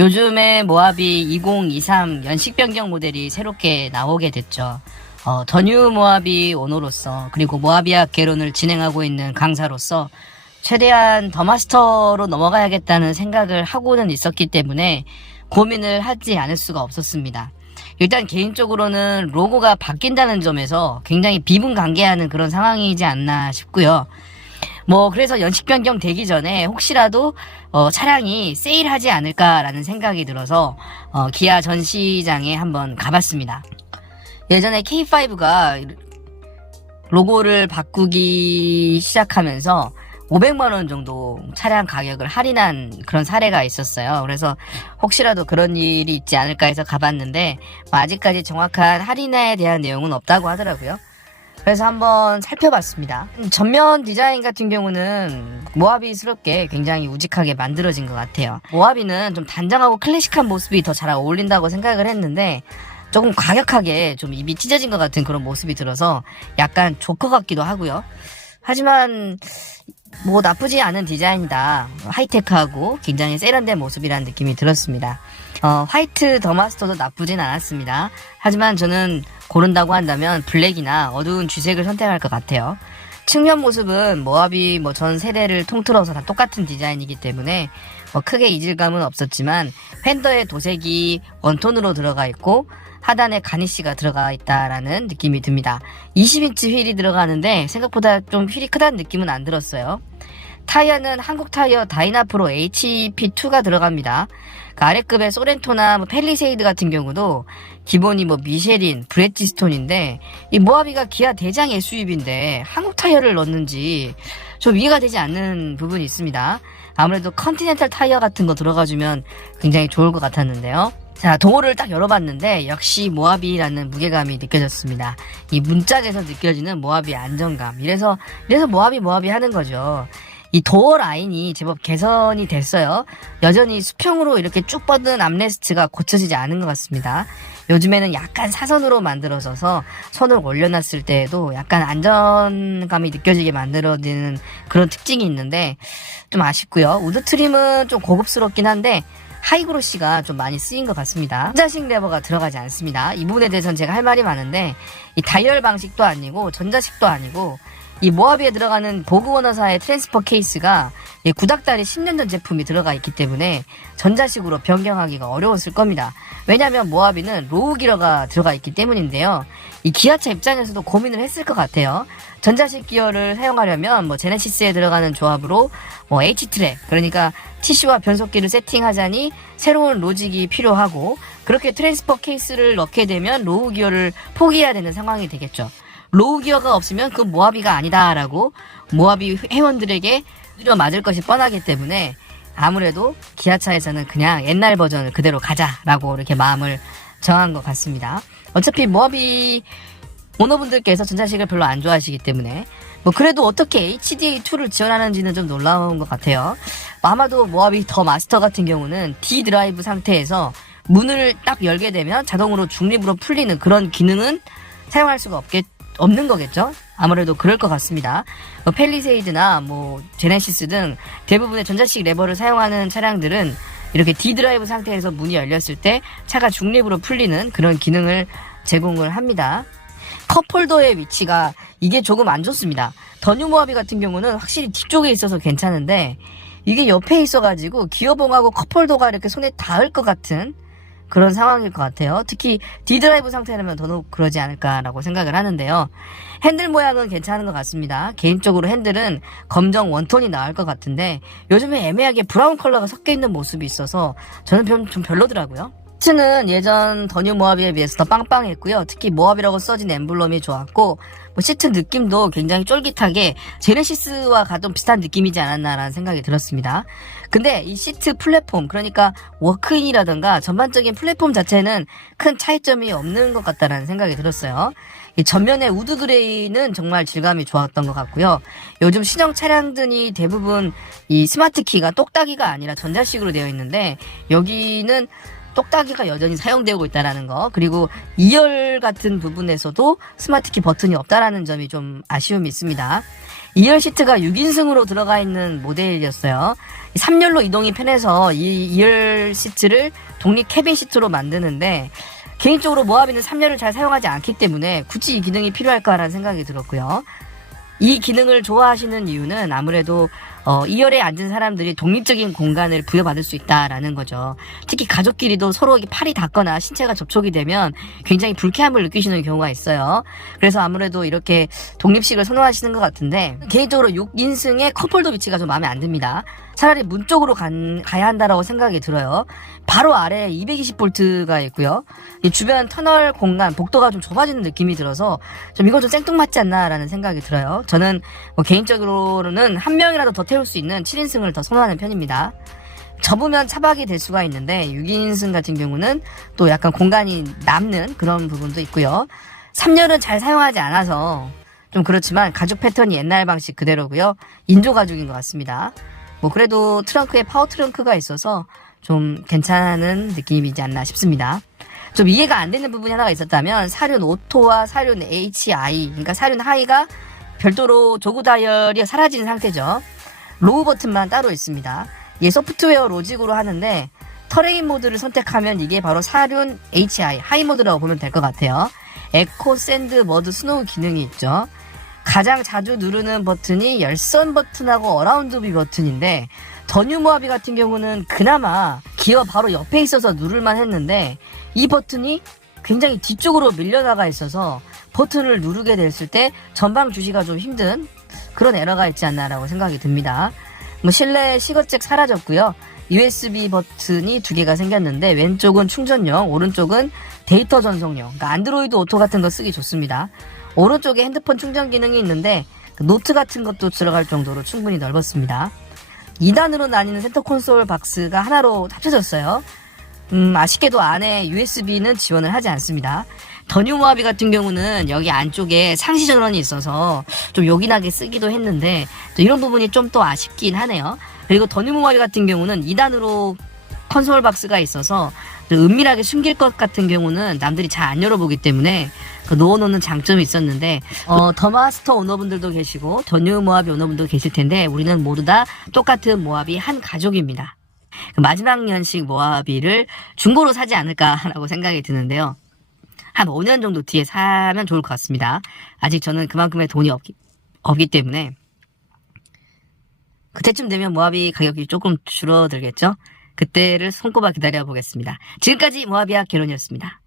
요즘에 모하비 2023 연식 변경 모델이 새롭게 나오게 됐죠. 더 뉴 모하비 오너로서 그리고 모하비학 개론을 진행하고 있는 강사로서 최대한 더 마스터로 넘어가야겠다는 생각을 하고는 있었기 때문에 고민을 하지 않을 수가 없었습니다. 일단 개인적으로는 로고가 바뀐다는 점에서 굉장히 비분간개하는 그런 상황이지 않나 싶고요. 그래서 연식 변경 되기 전에 혹시라도 차량이 세일하지 않을까라는 생각이 들어서 기아 전시장에 한번 가봤습니다. 예전에 K5가 로고를 바꾸기 시작하면서 500만원 정도 차량 가격을 할인한 그런 사례가 있었어요. 그래서 혹시라도 그런 일이 있지 않을까 해서 가봤는데 아직까지 정확한 할인에 대한 내용은 없다고 하더라고요. 그래서 한번 살펴봤습니다. 전면 디자인 같은 경우는 모하비스럽게 굉장히 우직하게 만들어진 것 같아요. 모하비는 좀 단정하고 클래식한 모습이 더 잘 어울린다고 생각을 했는데 조금 과격하게 좀 입이 찢어진 것 같은 그런 모습이 들어서 약간 조커 같기도 하고요. 하지만 나쁘지 않은 디자인이다. 하이테크하고 굉장히 세련된 모습이라는 느낌이 들었습니다. 화이트 더마스터도 나쁘진 않았습니다. 하지만 저는 고른다고 한다면 블랙이나 어두운 쥐색을 선택할 것 같아요. 측면 모습은 모하비 전 세대를 통틀어서 다 똑같은 디자인이기 때문에 크게 이질감은 없었지만 휀더의 도색이 원톤으로 들어가 있고 하단에 가니쉬가 들어가 있다라는 느낌이 듭니다. 20인치 휠이 들어가는데 생각보다 좀 휠이 크다는 느낌은 안 들었어요. 타이어는 한국 타이어 다이나프로 HP2가 들어갑니다. 아래급의 소렌토나 펠리세이드 같은 경우도 기본이 미쉐린, 브릿지스톤인데 이 모하비가 기아 대장 SUV인데 한국 타이어를 넣는지 좀 이해가 되지 않는 부분이 있습니다. 아무래도 컨티넨탈 타이어 같은 거 들어가주면 굉장히 좋을 것 같았는데요. 자, 도어를 딱 열어봤는데 역시 모하비라는 무게감이 느껴졌습니다. 이 문짝에서 느껴지는 모하비의 안정감. 이래서 모하비 하는 거죠. 이 도어 라인이 제법 개선이 됐어요. 여전히 수평으로 이렇게 쭉 뻗은 암레스트가 고쳐지지 않은 것 같습니다. 요즘에는 약간 사선으로 만들어져서 손을 올려놨을 때에도 약간 안정감이 느껴지게 만들어지는 그런 특징이 있는데 좀 아쉽고요. 우드 트림은 좀 고급스럽긴 한데 하이그로시가 좀 많이 쓰인 것 같습니다. 전자식 레버가 들어가지 않습니다. 이 부분에 대해서는 제가 할 말이 많은데 이 다이얼 방식도 아니고 전자식도 아니고 이 모하비에 들어가는 보그워너사의 트랜스퍼 케이스가 구닥다리 10년 전 제품이 들어가 있기 때문에 전자식으로 변경하기가 어려웠을 겁니다. 왜냐하면 모하비는 로우 기어가 들어가 있기 때문인데요. 이 기아차 입장에서도 고민을 했을 것 같아요. 전자식 기어를 사용하려면 제네시스에 들어가는 조합으로 H트랙, 그러니까 TC와 변속기를 세팅하자니 새로운 로직이 필요하고 그렇게 트랜스퍼 케이스를 넣게 되면 로우 기어를 포기해야 되는 상황이 되겠죠. 로우 기어가 없으면 그 모하비가 아니다라고 모하비 회원들에게 두드려 맞을 것이 뻔하기 때문에 아무래도 기아차에서는 그냥 옛날 버전을 그대로 가자라고 이렇게 마음을 정한 것 같습니다. 어차피 모하비 오너분들께서 전자식을 별로 안 좋아하시기 때문에 그래도 어떻게 HDA2를 지원하는지는 좀 놀라운 것 같아요. 아마도 모하비 더 마스터 같은 경우는 D 드라이브 상태에서 문을 딱 열게 되면 자동으로 중립으로 풀리는 그런 기능은 사용할 수가 없는 거겠죠? 아무래도 그럴 것 같습니다. 펠리세이드나 제네시스 등 대부분의 전자식 레버를 사용하는 차량들은 이렇게 D 드라이브 상태에서 문이 열렸을 때 차가 중립으로 풀리는 그런 기능을 제공을 합니다. 컵홀더의 위치가 이게 조금 안 좋습니다. 더 뉴 모하비 같은 경우는 확실히 뒤쪽에 있어서 괜찮은데 이게 옆에 있어가지고 기어봉하고 컵홀더가 이렇게 손에 닿을 것 같은 그런 상황일 것 같아요. 특히 D드라이브 상태라면 더더욱 그러지 않을까라고 생각을 하는데요. 핸들 모양은 괜찮은 것 같습니다. 개인적으로 핸들은 검정 원톤이 나을 것 같은데 요즘에 애매하게 브라운 컬러가 섞여 있는 모습이 있어서 저는 좀 별로더라고요. 시트는 예전 더 뉴 모하비에 비해서 더 빵빵했고요. 특히 모하비라고 써진 엠블럼이 좋았고 시트 느낌도 굉장히 쫄깃하게 제네시스와 좀 비슷한 느낌이지 않았나라는 생각이 들었습니다. 근데 이 시트 플랫폼, 그러니까 워크인이라든가 전반적인 플랫폼 자체는 큰 차이점이 없는 것 같다라는 생각이 들었어요. 이 전면의 우드 그레이는 정말 질감이 좋았던 것 같고요. 요즘 신형 차량들이 대부분 이 스마트 키가 똑딱이가 아니라 전자식으로 되어 있는데 여기는 똑딱이가 여전히 사용되고 있다라는 거, 그리고 2열 같은 부분에서도 스마트키 버튼이 없다라는 점이 좀 아쉬움이 있습니다. 2열 시트가 6인승으로 들어가 있는 모델이었어요. 3열로 이동이 편해서 이 2열 시트를 독립 캐빈 시트로 만드는데 개인적으로 모하비는 3열을 잘 사용하지 않기 때문에 굳이 이 기능이 필요할까라는 생각이 들었고요. 이 기능을 좋아하시는 이유는 아무래도 2열에 앉은 사람들이 독립적인 공간을 부여받을 수 있다라는 거죠. 특히 가족끼리도 서로 팔이 닿거나 신체가 접촉이 되면 굉장히 불쾌함을 느끼시는 경우가 있어요. 그래서 아무래도 이렇게 독립식을 선호하시는 것 같은데 개인적으로 6인승의 컵홀더 위치가 좀 마음에 안 듭니다. 차라리 문 쪽으로 가야 한다라고 생각이 들어요. 바로 아래에 220V가 있고요. 이 주변 터널 공간, 복도가 좀 좁아지는 느낌이 들어서 좀 이거 좀 생뚱맞지 않나라는 생각이 들어요. 저는 개인적으로는 한 명이라도 더 태울 수 있는 7인승을 더 선호하는 편입니다. 접으면 차박이 될 수가 있는데 6인승 같은 경우는 또 약간 공간이 남는 그런 부분도 있고요. 3열은 잘 사용하지 않아서 좀 그렇지만 가죽 패턴이 옛날 방식 그대로고요. 인조 가죽인 것 같습니다. 그래도 트렁크에 파워 트렁크가 있어서 좀 괜찮은 느낌이지 않나 싶습니다. 좀 이해가 안 되는 부분이 하나가 있었다면 사륜 오토와 사륜 HI, 그러니까 사륜 하이가 별도로 조구 다이얼이 사라진 상태죠. 로우 버튼만 따로 있습니다. 이게 소프트웨어 로직으로 하는데 터레인 모드를 선택하면 이게 바로 사륜 HI, 하이 모드라고 보면 될 것 같아요. 에코, 샌드, 머드, 스노우 기능이 있죠. 가장 자주 누르는 버튼이 열선 버튼하고 어라운드 비 버튼인데 더 뉴 모하비 같은 경우는 그나마 기어 바로 옆에 있어서 누를만 했는데 이 버튼이 굉장히 뒤쪽으로 밀려나가 있어서 버튼을 누르게 됐을 때 전방 주시가 좀 힘든 그런 에러가 있지 않나라고 생각이 듭니다. 실내 시거잭 사라졌고요. USB 버튼이 2개가 생겼는데 왼쪽은 충전용, 오른쪽은 데이터 전송용. 그러니까 안드로이드 오토 같은 거 쓰기 좋습니다. 오른쪽에 핸드폰 충전 기능이 있는데 노트 같은 것도 들어갈 정도로 충분히 넓었습니다. 2단으로 나뉘는 센터 콘솔 박스가 하나로 합쳐졌어요. 아쉽게도 안에 USB는 지원을 하지 않습니다. 더 뉴 모하비 같은 경우는 여기 안쪽에 상시 전원이 있어서 좀 요긴하게 쓰기도 했는데 또 이런 부분이 좀 또 아쉽긴 하네요. 그리고 더 뉴 모하비 같은 경우는 2단으로 콘솔 박스가 있어서 은밀하게 숨길 것 같은 경우는 남들이 잘 안 열어보기 때문에 넣어놓는 장점이 있었는데 더 마스터 오너분들도 계시고 더 뉴 모하비 오너분도 계실 텐데 우리는 모두 다 똑같은 모하비 한 가족입니다. 마지막 연식 모하비를 중고로 사지 않을까라고 생각이 드는데요. 한 5년 정도 뒤에 사면 좋을 것 같습니다. 아직 저는 그만큼의 돈이 없기 때문에 그때쯤 되면 모하비 가격이 조금 줄어들겠죠. 그때를 손꼽아 기다려 보겠습니다. 지금까지 모하비와 결혼이었습니다.